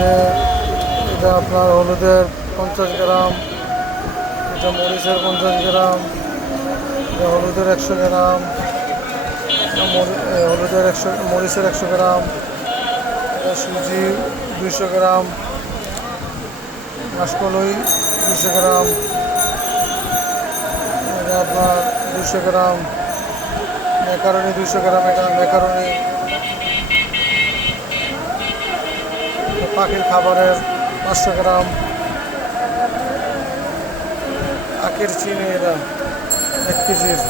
যে এটা আপনার হলুদের 50 গ্রাম, এটা মরিচের 50 গ্রাম, এটা হলুদের 100 গ্রাম, হলুদের 100, মরিচের 100 গ্রাম, এটা সুজি 200 গ্রাম, মাসকলাই 200 গ্রাম, এটা আপনার 200 গ্রাম, ম্যাকারনি 200 গ্রাম, এটা ম্যাকারনি, পাখির খাবারের 500 গ্রাম, আখের চিনি এটা 1 কেজির,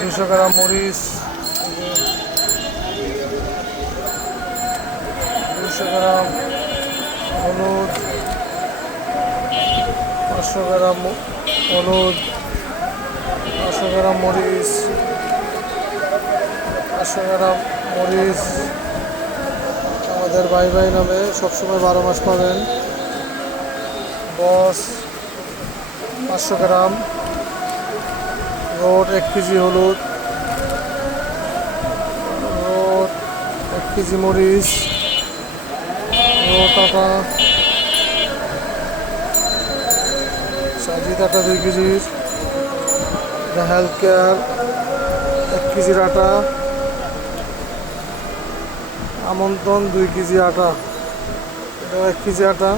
200 গ্রাম মরিচ, 200 গ্রাম হলুদ, 500 গ্রাম হলুদ, 500 গ্রাম মরিচ, 500 গ্রাম মরিচ। আমাদের ভাই ভাই নামে সবসময় 12 মাস পাবেন। বস 500 গ্রাম, রোড 1 কেজি হলুদ, রোড 1 কেজি মরিচ, রোড আটা, সাজিদ আটা 2 কেজির, হেলথ কেয়ার 1 কেজির আটা, আমন্ত্রণ 2 কেজি আটা, এটা 1 কেজি আটা।